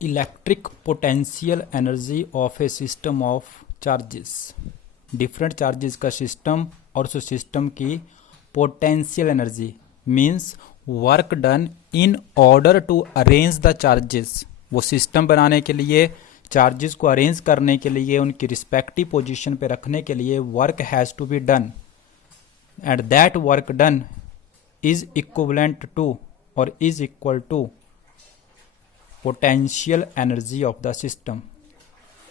Electric potential energy of a system of charges. Different charges का system और उस system की potential energy means work done in order to arrange the charges. वो system बनाने के लिए, चार्जेस को अरेंज करने के लिए, उनकी रिस्पेक्टिव पोजीशन पे रखने के लिए work has to be done and that work done is equivalent to और is equal to potential energy of the system.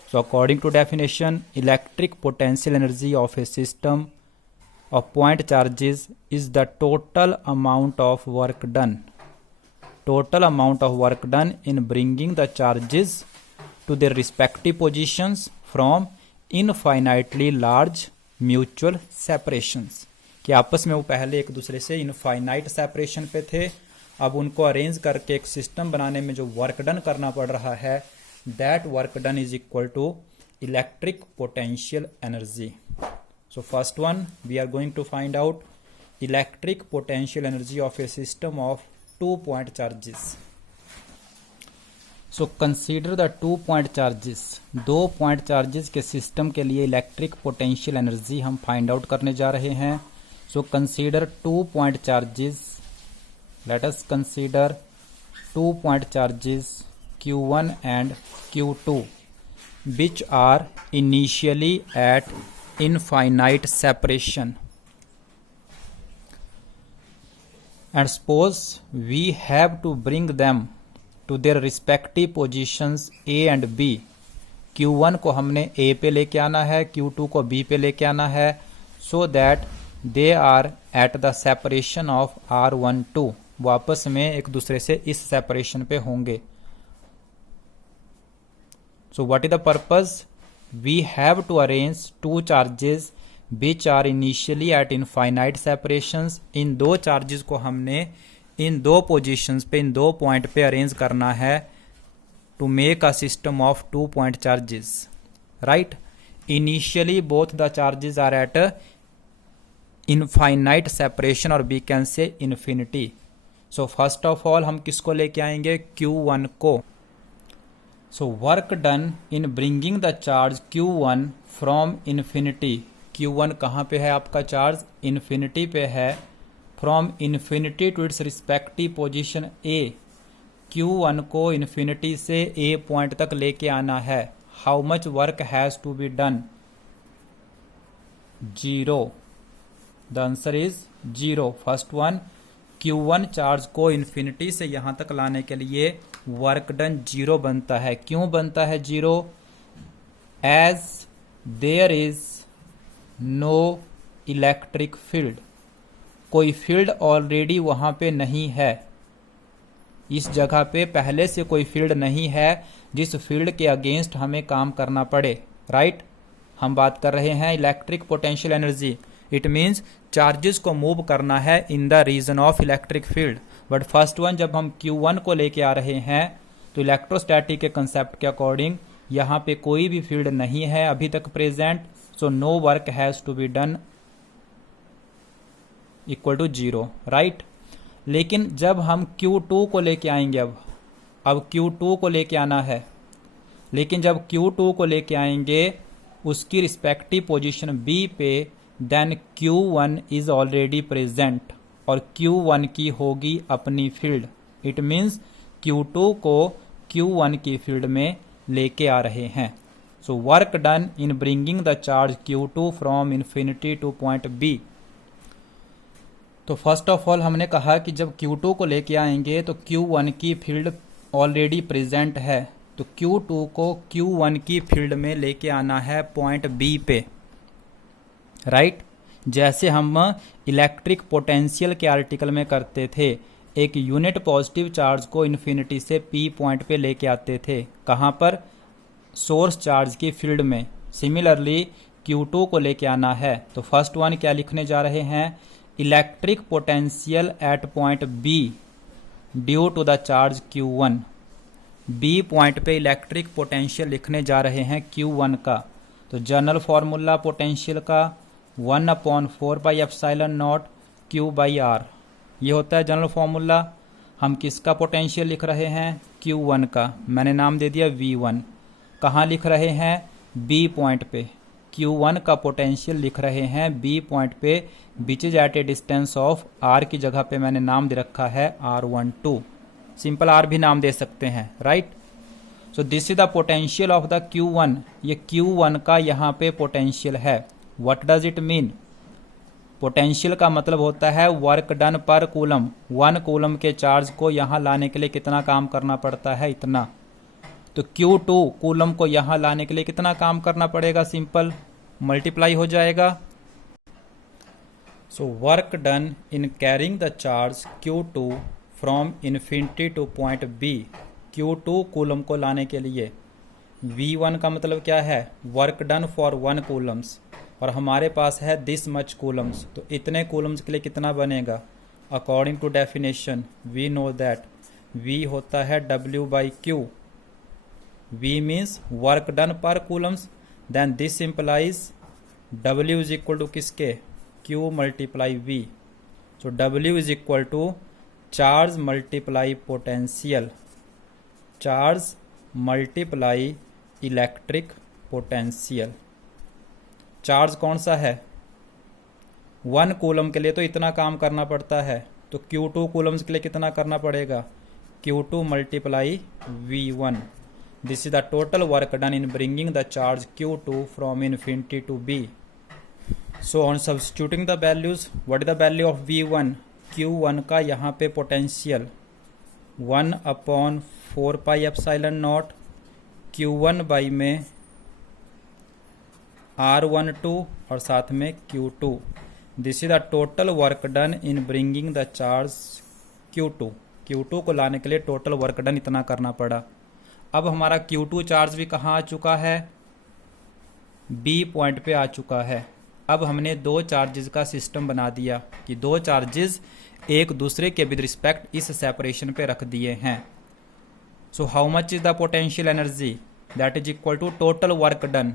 So according to definition, electric potential energy of a system of point charges is the total amount of work done. Total amount of work done in bringing the charges to their respective positions from infinitely large mutual separations. कि आपस में वो पहले एक दूसरे से infinite separation पे थे, अब उनको अरेंज करके एक सिस्टम बनाने में जो वर्क डन करना पड़ रहा है, that work done is equal to electric potential energy. So first one we are going to find out electric potential energy of a system of 2 point charges. So consider the 2 point charges. 2 point charges के system के लिए electric potential energy हम find out करने जा रहे हैं. So consider 2 point charges. Let us consider 2 point charges Q1 and Q2 which are initially at infinite separation, and suppose we have to bring them to their respective positions A and B. Q1 को हमने A पे लेके आना है, Q2 को B पे लेके आना है, so that they are at the separation of R12. वो आपस में एक दूसरे से इस सेपरेशन पे होंगे. So what is the purpose? We have to arrange 2 charges which are initially at infinite separations. इन 2 चार्जेस को हमने इन 2 पोजीशंस पे, इन 2 पॉइंट पे अरेंज करना है to make a system of 2 point charges. Right? Initially both the charges are at infinite separation और we can say infinity. So first of all हम किसको लेके आएंगे? Q1 को. So work done in bringing the charge Q1 from infinity. Q1 कहाँ पे है आपका चार्ज? इन्फिनिटी पे है. From infinity to its respective position A. Q1 को इन्फिनिटी से A पॉइंट तक लेके आना है. How much work has to be done? 0. The answer is 0. First one, Q1 charge को इन्फिनिटी से यहां तक लाने के लिए वर्क डन 0 बनता है. क्यों बनता है 0? As there is no electric field. कोई फील्ड ऑलरेडी वहां पे नहीं है. इस जगह पे पहले से कोई फील्ड नहीं है जिस फील्ड के अगेंस्ट हमें काम करना पड़े. राइट? हम बात कर रहे हैं electric potential energy. It means charges को मूव करना है in the region of electric field. But first one जब हम Q1 को लेके आ रहे हैं तो इलेक्ट्रोस्टैटिक के कंसेप्ट के अकॉर्डिंग यहाँ पे कोई भी फील्ड नहीं है अभी तक present. So no work has to be done equal to 0. Right? लेकिन जब हम Q2 को लेके आएंगे, अब Q2 को लेके आना है, लेकिन जब Q2 को लेके आएंगे उसकी रिस्पेक्टिव पोजीशन B पे, then Q1 is already present और Q1 की होगी अपनी फील्ड. इट मीन्स Q2 को Q1 की फील्ड में लेके आ रहे हैं. सो work done in bringing the charge Q2 from infinity two point B. तो फर्स्ट ऑफ ऑल हमने कहा कि जब Q2 को लेके आएंगे तो Q1 की फील्ड ऑलरेडी प्रेजेंट है, तो Q2 को Q1 की फील्ड में लेके आना है पॉइंट B पे. राइट? जैसे हम इलेक्ट्रिक पोटेंशियल के आर्टिकल में करते थे, एक यूनिट पॉजिटिव चार्ज को इन्फिनिटी से P पॉइंट पे लेके आते थे. कहाँ पर? सोर्स चार्ज की फील्ड में. सिमिलरली Q2 को लेके आना है तो फर्स्ट वन क्या लिखने जा रहे हैं? Electric potential at point B due to the charge Q1. B point पे इलेक्ट्रिक पोटेंशियल लिखने जा रहे हैं Q1 का. तो जनरल फॉर्मूला पोटेंशियल का 1/4 पाई एप्सिलॉन नॉट Q/R, ये होता है जनरल फॉर्मूला. हम किसका पोटेंशियल लिख रहे हैं? Q1 का। मैंने नाम दे दिया V1। कहाँ लिख रहे हैं? B पॉइंट पे। Q1 का पोटेंशियल लिख रहे हैं B पॉइंट पे, which is at a distance of R की जगह पे मैंने नाम दे रखा है R12। सिंपल R भी नाम दे सकते हैं, right. So this is the potential of the Q1। ये Q1 का यहाँ पे पोटेंशियल है। What does it mean? Potential का मतलब होता है वर्क डन पर कूलम। 1 कूलम के चार्ज को यहाँ लाने के लिए कितना काम करना पड़ता है? इतना। तो Q2 कूलम को यहाँ लाने के लिए कितना काम करना पड़ेगा? सिंपल मल्टीप्लाई हो जाएगा। सो work done in carrying the charge Q2 from infinity two point B। Q2 coulomb को लाने के लिए V1 का मतलब क्या है? वर्क डन फॉर 1 कूलम्स, और हमारे पास है दिस मच कूलम्स। तो इतने कूलम्स के लिए कितना बनेगा? According to definition we know that V होता है W/Q। V means work done per coulombs, then this implies W is equal to किसके? Q multiply V। So W is equal to charge multiply potential, charge multiply electric potential. Charge कौन सा है? 1 coulomb के लिए तो इतना काम करना पड़ता है, तो Q2 कूलम्स के लिए कितना करना पड़ेगा? Q2 multiply V1। This is the total work done in bringing the charge Q2 from infinity to B। So on substituting the values, what is the value of V1? Q1 का यहाँ पे potential 1/4 pi epsilon naught Q1 by में R12 और साथ में Q2। This is the total work done in bringing the charge Q2। Q2 को लाने के लिए टोटल वर्क डन इतना करना पड़ा। अब हमारा Q2 चार्ज भी कहाँ आ चुका है? B पॉइंट पे आ चुका है। अब हमने 2 चार्जेस का सिस्टम बना दिया कि 2 चार्जेस एक दूसरे के विद रिस्पेक्ट इस सेपरेशन पे रख दिए हैं। So how much is the potential energy? That is equal to total work done.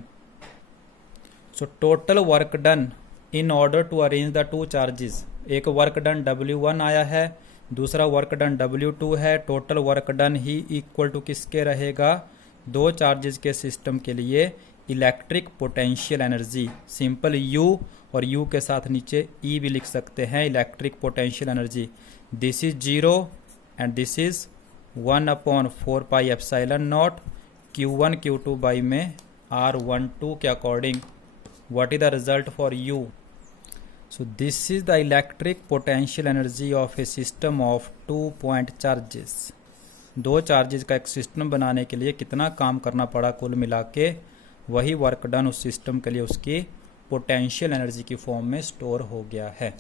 So total work done in order to arrange the 2 charges. एक वर्क डन W1 आया है, दूसरा वर्क डन W2 है। Total work done ही equal to किसके रहेगा? 2 charges के system के लिए electric potential energy. Simple U और U के साथ नीचे E भी लिख सकते हैं, electric potential energy. This is 0 and this is 1/4 pi epsilon naught Q1 Q2 by में R12 के according. What is the result for U? So this is the electric potential energy of a system of 2 point charges. 2 charges का एक system बनाने के लिए कितना काम करना पड़ा कुल मिला के, वही वर्क डन उस सिस्टम के लिए उसकी पोटेंशियल एनर्जी की फॉर्म में स्टोर हो गया है।